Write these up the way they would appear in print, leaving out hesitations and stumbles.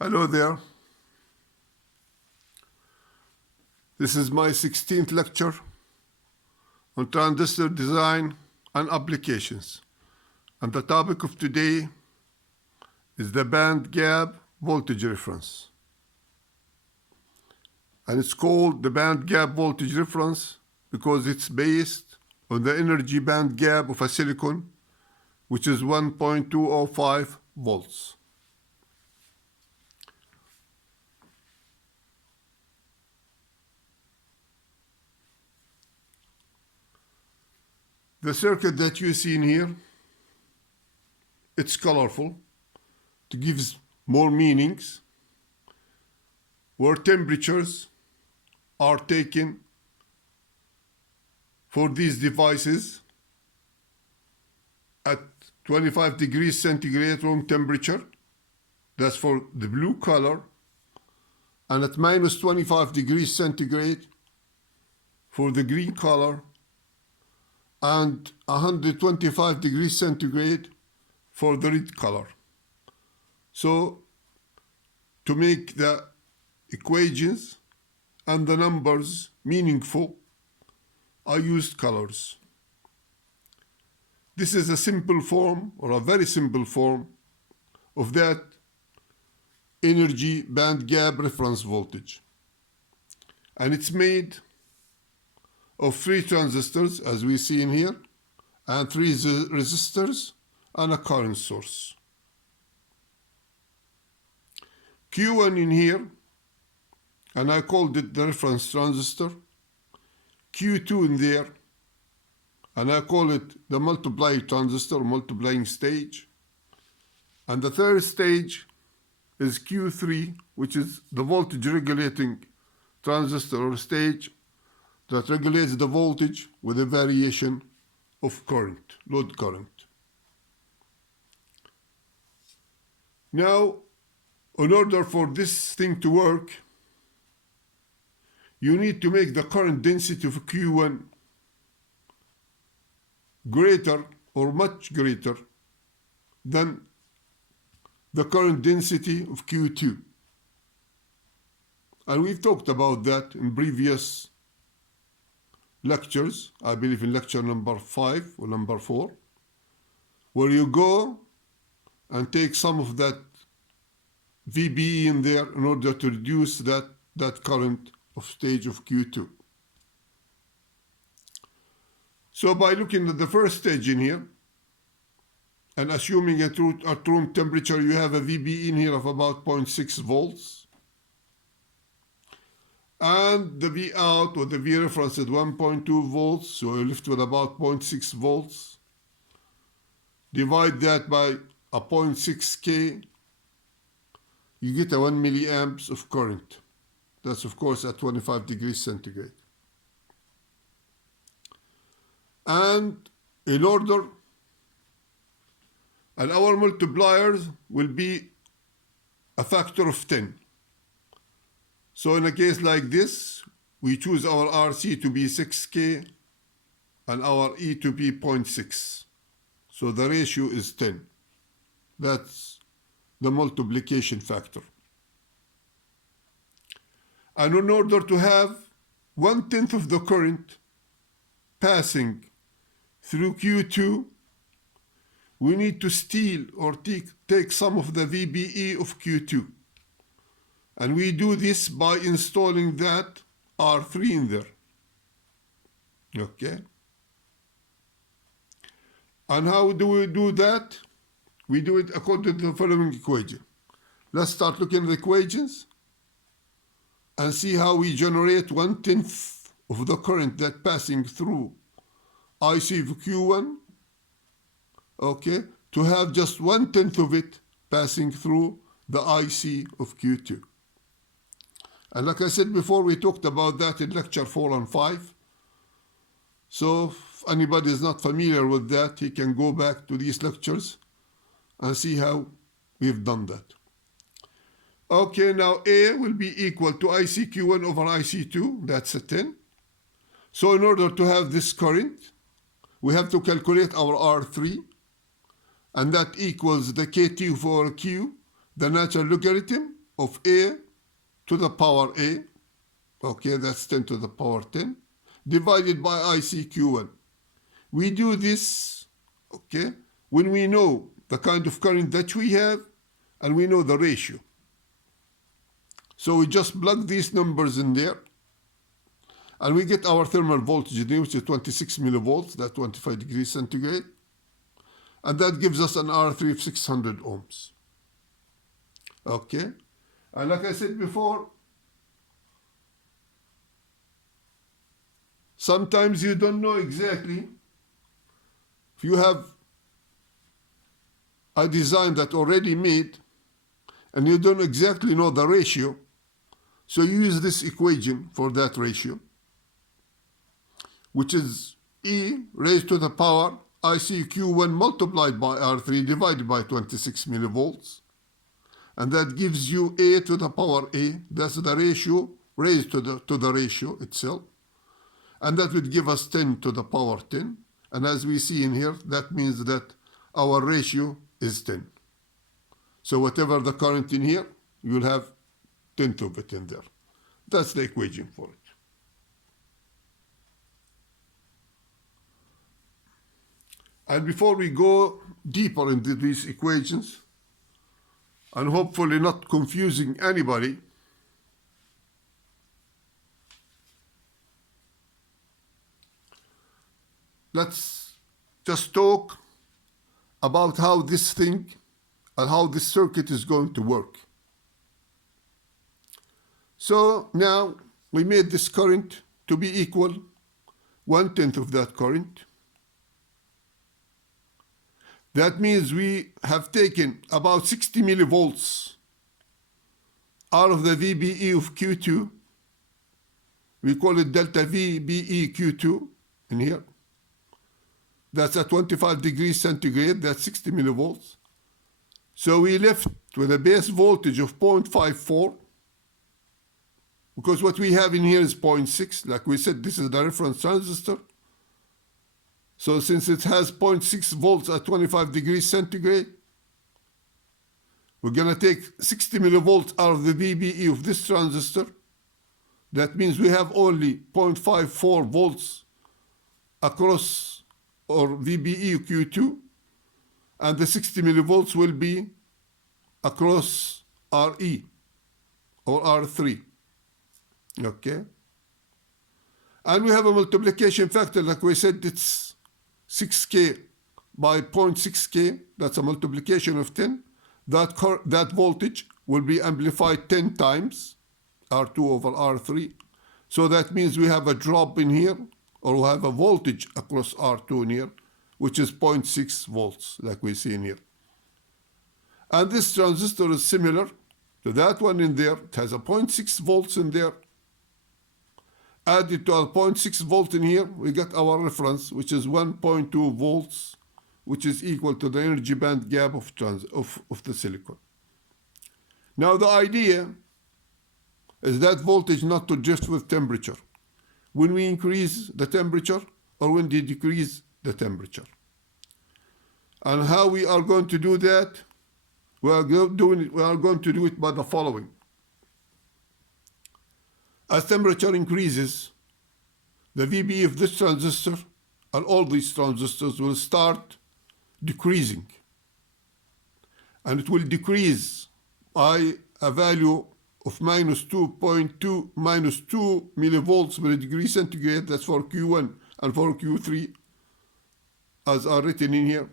Hello there. This is my 16th lecture on transistor design and applications. And the topic of today is the band gap voltage reference. And it's called the band gap voltage reference because it's based on the energy band gap of a silicon, which is 1.205 volts. The circuit that you see in here, it's colorful to give more meanings, where temperatures are taken for these devices at 25 degrees centigrade room temperature, that's for the blue color, and at minus 25 degrees centigrade for the green color, and 125 degrees centigrade for the red color. So to make the equations and the numbers meaningful, I used colors. This is a simple form, or a very simple form, of that energy band gap reference voltage. And it's made of 3 transistors, as we see in here, and 3 resistors, and a current source. Q1 in here, and I called it the reference transistor. Q2 in there, and I call it the multiplying transistor, multiplying stage. And the third stage is Q3, which is the voltage regulating transistor or stage that regulates the voltage with a variation of current, load current. Now, in order for this thing to work, you need to make the current density of Q1 greater or much greater than the current density of Q2. And we've talked about that in previous lectures, I believe in lecture number 5 or number 4, where you go and take some of that VBE in there in order to reduce that current of stage of Q2. So by looking at the first stage in here, and assuming at room temperature, you have a VBE in here of about 0.6 volts, and the V out or the V reference at 1.2 volts, so you're left with about 0.6 volts. Divide that by a 0.6K, you get a 1 milliamps of current. That's of course at 25 degrees centigrade. And in order, and our multipliers will be a factor of 10. So in a case like this, we choose our RC to be 6K and our E to be 0.6. So the ratio is 10. That's the multiplication factor. And in order to have 1/10 of the current passing through Q2, we need to steal or take some of the VBE of Q2. And we do this by installing that R3 in there. Okay? And how do we do that? We do it according to the following equation. Let's start looking at the equations and see how we generate 1/10 of the current that passing through IC of Q1, okay, to have just 1/10 of it passing through the IC of Q2. And like I said before, we talked about that in lecture 4 and 5. So if anybody is not familiar with that, he can go back to these lectures and see how we've done that. Okay, now A will be equal to ICQ1 over IC2, that's a 10. So in order to have this current, we have to calculate our R3, and that equals the KT over Q, the natural logarithm of A to the power A, okay, that's 10 to the power 10, divided by ICQ1. We do this, okay, when we know the kind of current that we have and we know the ratio. So we just plug these numbers in there and we get our thermal voltage in there, which is 26 millivolts, that's 25 degrees centigrade. And that gives us an R3 of 600 ohms. Okay? And like I said before, sometimes you don't know exactly. If you have a design that already made and you don't exactly know the ratio, so you use this equation for that ratio, which is E raised to the power ICQ1 multiplied by R3 divided by 26 millivolts. And that gives you A to the power A. That's the ratio raised to the ratio itself. And that would give us 10 to the power 10. And as we see in here, that means that our ratio is 10. So whatever the current in here, you'll have 10th of it in there. That's the equation for it. And before we go deeper into these equations, and hopefully not confusing anybody, let's just talk about how this thing and how this circuit is going to work. So now we made this current to be equal 1/10 of that current. That means we have taken about 60 millivolts out of the VBE of Q2. We call it delta VBE Q2 in here. That's at 25 degrees centigrade, that's 60 millivolts. So we left with a base voltage of 0.54, because what we have in here is 0.6. Like we said, this is the reference transistor. So since it has 0.6 volts at 25 degrees centigrade, we're going to take 60 millivolts out of the VBE of this transistor. That means we have only 0.54 volts across our VBE Q2, and the 60 millivolts will be across RE or R3. Okay? And we have a multiplication factor, like we said, it's 6K by 0.6K, that's a multiplication of 10. That voltage will be amplified 10 times, R2 over R3. So that means we have a drop in here, or we have a voltage across R2 in here, which is 0.6 volts, like we see in here. And this transistor is similar to that one in there. It has a 0.6 volts in there. Added to our 0.6 volt in here, we got our reference, which is 1.2 volts, which is equal to the energy band gap of the silicon. Now the idea is that voltage not to drift with temperature. When we increase the temperature or when we decrease the temperature. And how we are going to do that? We are going to do it by the following. As temperature increases, the VBE of this transistor and all these transistors will start decreasing. And it will decrease by a value of minus 2 millivolts per degree centigrade. That's for Q1 and for Q3, as are written in here.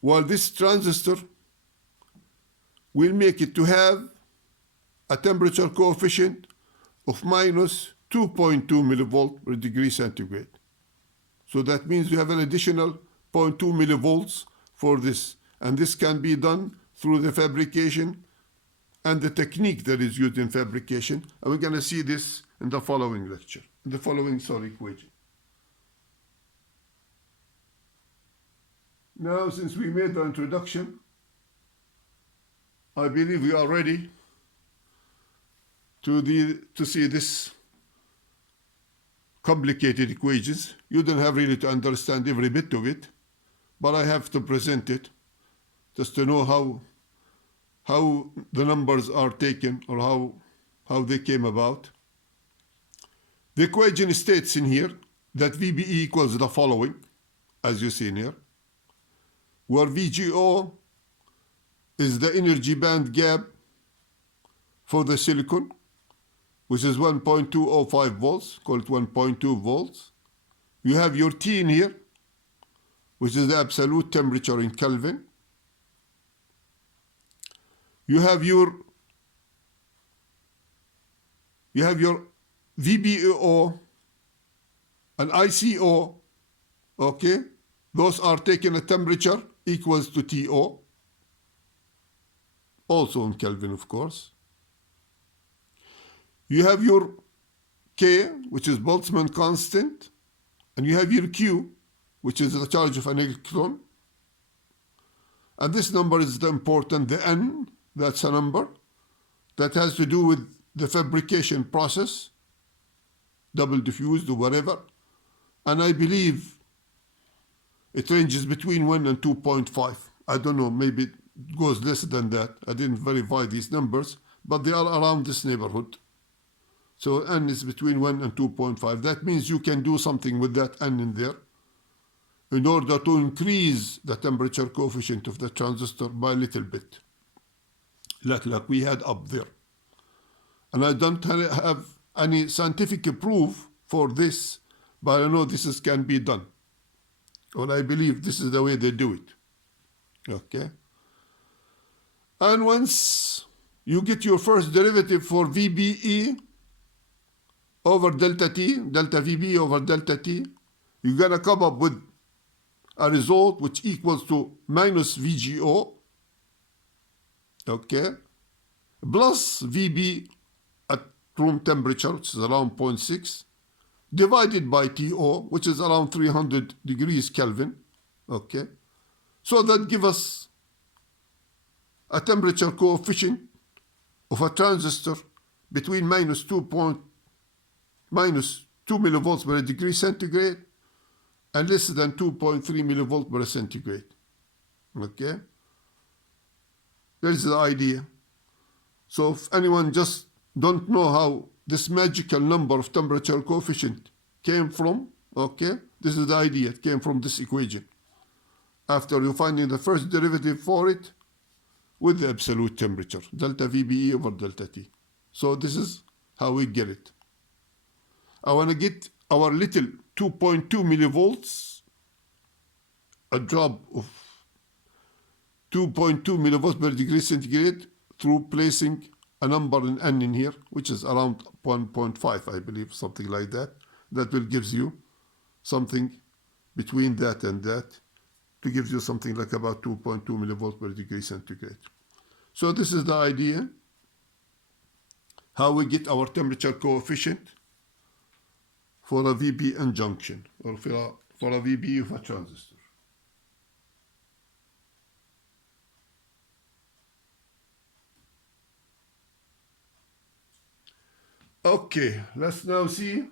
While this transistor will make it to have a temperature coefficient of minus 2.2 millivolt per degree centigrade. So that means we have an additional 0.2 millivolts for this. And this can be done through the fabrication and the technique that is used in fabrication. And we're going to see this in the following lecture, in the following equation. Now, since we made the introduction, I believe we are ready to see this complicated equations. You don't have really to understand every bit of it, but I have to present it just to know how how the numbers are taken or how they came about. The equation states in here that VBE equals the following, as you see in here, where VGO is the energy band gap for the silicon, which is 1.205 volts, call it 1.2 volts. You have your T in here, which is the absolute temperature in Kelvin. You have your VBO and ICO, okay? Those are taken at temperature equals to TO, also in Kelvin, of course. You have your K, which is Boltzmann constant, and you have your Q, which is the charge of an electron. And this number is the important, the N, that's a number that has to do with the fabrication process, double diffused or whatever. And I believe it ranges between 1 and 2.5. I don't know, maybe it goes less than that. I didn't verify these numbers, but they are around this neighborhood. So N is between 1 and 2.5. That means you can do something with that N in there in order to increase the temperature coefficient of the transistor by a little bit, like we had up there. And I don't have any scientific proof for this, but I know this can be done. Or I believe this is the way they do it. Okay? And once you get your first derivative for VBE over delta T, delta VBE over delta T, you're going to come up with a result which equals to minus VGO, okay, plus VB at room temperature, which is around 0.6, divided by TO, which is around 300 degrees Kelvin, okay. So that gives us a temperature coefficient of a transistor between minus 2 millivolts per degree centigrade and less than 2.3 millivolts per centigrade, okay. There's the idea. So if anyone just don't know how this magical number of temperature coefficient came from, okay, this is the idea. It came from this equation. After you finding the first derivative for it with the absolute temperature, delta VBE over delta T. So this is how we get it. I want to get our little 2.2 millivolts, a drop of 2.2 millivolts per degree centigrade through placing a number in N in here, which is around 1.5, I believe, something like that. That will gives you something between that and that to give you something like about 2.2 millivolts per degree centigrade. So this is the idea, how we get our temperature coefficient for a VBN junction, or for a VB of a transistor. Okay, let's now see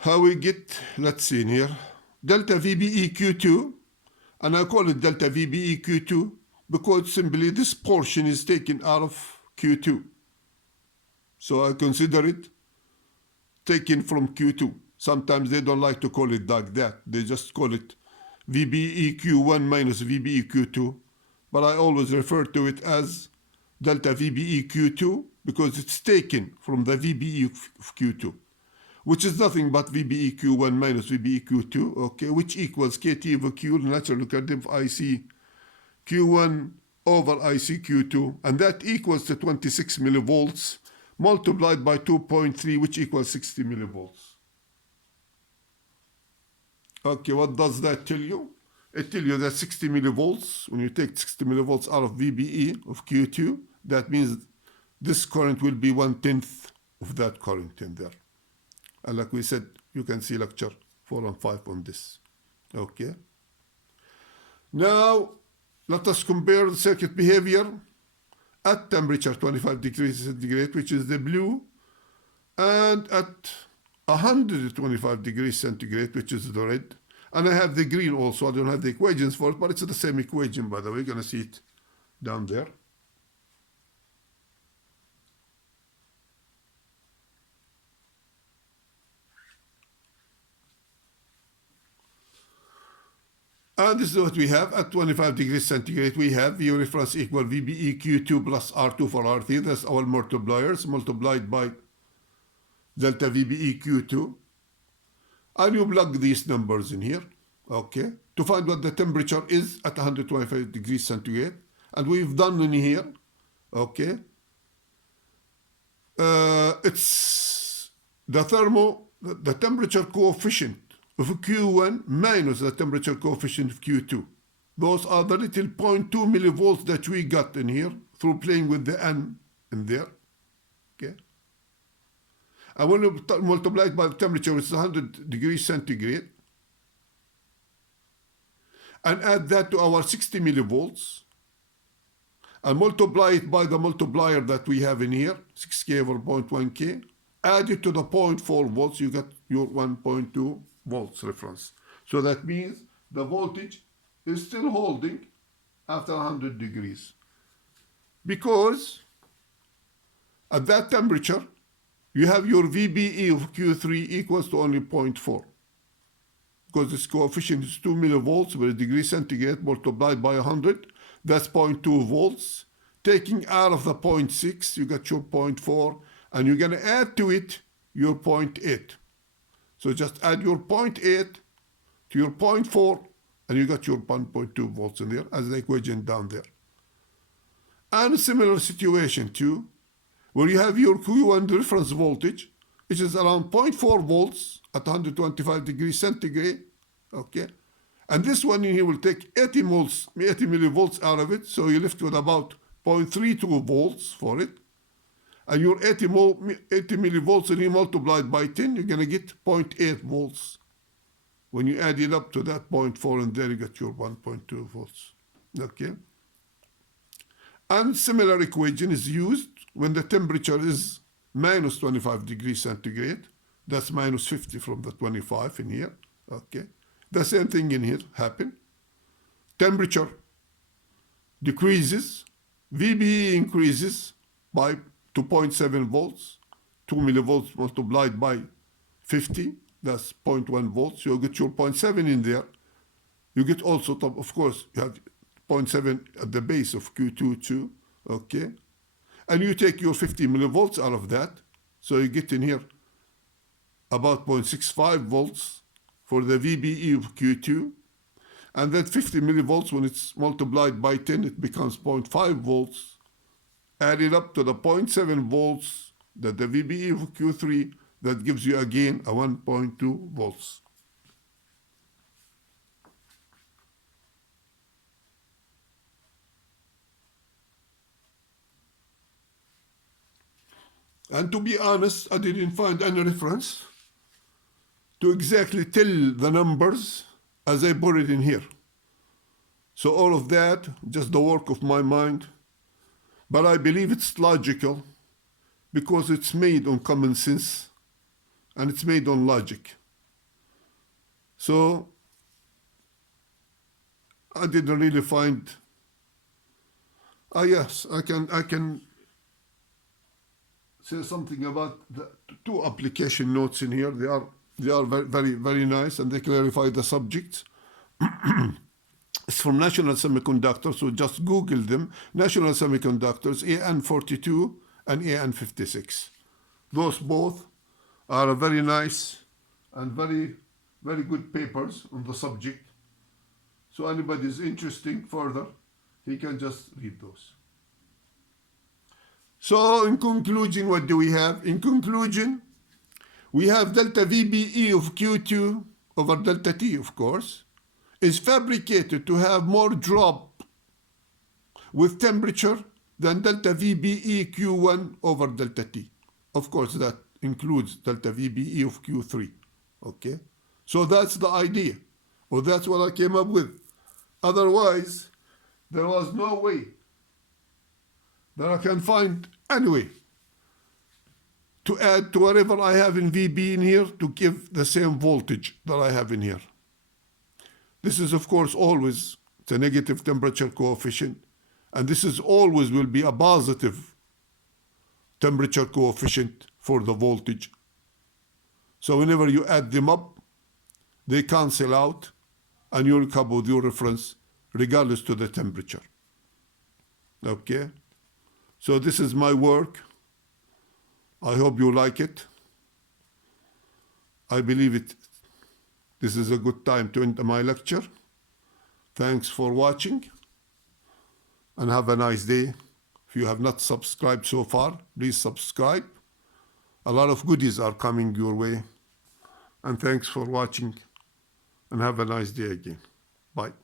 how we get, let's see in here, delta VBEQ2, and I call it delta VBEQ2 because simply this portion is taken out of Q2. So I consider it taken from Q2. Sometimes they don't like to call it like that. They just call it VBEQ1 minus VBEQ2. But I always refer to it as delta VBEQ2 because it's taken from the VBE of Q2, which is nothing but VBEQ1 minus VBEQ2, okay, which equals KT over Q, the natural logarithm of IC Q1 over IC Q2, and that equals to 26 millivolts multiplied by 2.3, which equals 60 millivolts. Okay, what does that tell you? It tells you that 60 millivolts, when you take 60 millivolts out of VBE of Q2, that means this current will be 1/10 of that current in there. And like we said, you can see lecture 4 and 5 on this. Okay. Now, let us compare the circuit behavior at temperature 25 degrees centigrade, which is the blue, and at 125 degrees centigrade, which is the red. And I have the green also. I don't have the equations for it, but it's the same equation, by the way. You're going to see it down there. And this is what we have. At 25 degrees centigrade, we have V reference equal VBE Q2 plus R2 for R3. That's our multipliers multiplied by delta VBE Q2. And you plug these numbers in here, okay, to find what the temperature is at 125 degrees centigrade. And we've done in here, okay, it's the temperature coefficient of Q1 minus the temperature coefficient of Q2. Those are the little 0.2 millivolts that we got in here through playing with the N in there, okay. And when you multiply it by the temperature, which is 100 degrees centigrade, and add that to our 60 millivolts, and multiply it by the multiplier that we have in here, 6K over 0.1K, add it to the 0.4 volts, you get your 1.2 volts reference. So that means the voltage is still holding after 100 degrees. Because at that temperature, you have your VBE of Q3 equals to only 0.4. Because this coefficient is 2 millivolts per degree centigrade multiplied by 100. That's 0.2 volts. Taking out of the 0.6, you get your 0.4. And you're going to add to it your 0.8. So just add your 0.8 to your 0.4, and you got your 1.2 volts in there as the equation down there. And a similar situation too, where you have your Q1 reference voltage, which is around 0.4 volts at 125 degrees centigrade, okay? And this one in here will take 80 millivolts out of it, so you're left with about 0.32 volts for it. And your 80 millivolts, and you multiplied by 10, you're going to get 0.8 volts. When you add it up to that 0.4, and there you get your 1.2 volts, okay? And similar equation is used when the temperature is minus 25 degrees centigrade. That's minus 50 from the 25 in here, okay? The same thing in here happen. Temperature decreases, VBE increases by 2.7 volts, 2 millivolts multiplied by 50, that's 0.1 volts. You get your 0.7 in there. You get also, of course, you have 0.7 at the base of Q2 too, okay? And you take your 50 millivolts out of that, so you get in here about 0.65 volts for the VBE of Q2, and that 50 millivolts, when it's multiplied by 10, it becomes 0.5 volts. Add it up to the 0.7 volts that the VBE of Q3, that gives you again a 1.2 volts. And to be honest, I didn't find any reference to exactly tell the numbers as I put it in here. So all of that, just the work of my mind. But I believe it's logical because it's made on common sense and it's made on logic. So I didn't really find. Yes, I can say something about the two application notes in here. They are very, very nice, and they clarify the subjects. It's from National Semiconductor, so just Google them. National Semiconductors, AN42 and AN56. Those both are very nice and very, very good papers on the subject. So anybody is interested further, he can just read those. So in conclusion, what do we have? In conclusion, we have delta VBE of Q2 over delta T, of course, is fabricated to have more drop with temperature than delta VBE Q1 over delta T. Of course, that includes delta VBE of Q3, okay? So that's the idea, or that's what I came up with. Otherwise, there was no way that I can find any way to add to whatever I have in VB in here to give the same voltage that I have in here. This is, of course, always the negative temperature coefficient, and this is always will be a positive temperature coefficient for the voltage. So whenever you add them up, they cancel out, and you'll come up with your reference regardless to the temperature. Okay? So this is my work. I hope you like it. I believe this is a good time to end my lecture. Thanks for watching, and have a nice day. If you have not subscribed so far, please subscribe. A lot of goodies are coming your way. And thanks for watching, and have a nice day again. Bye.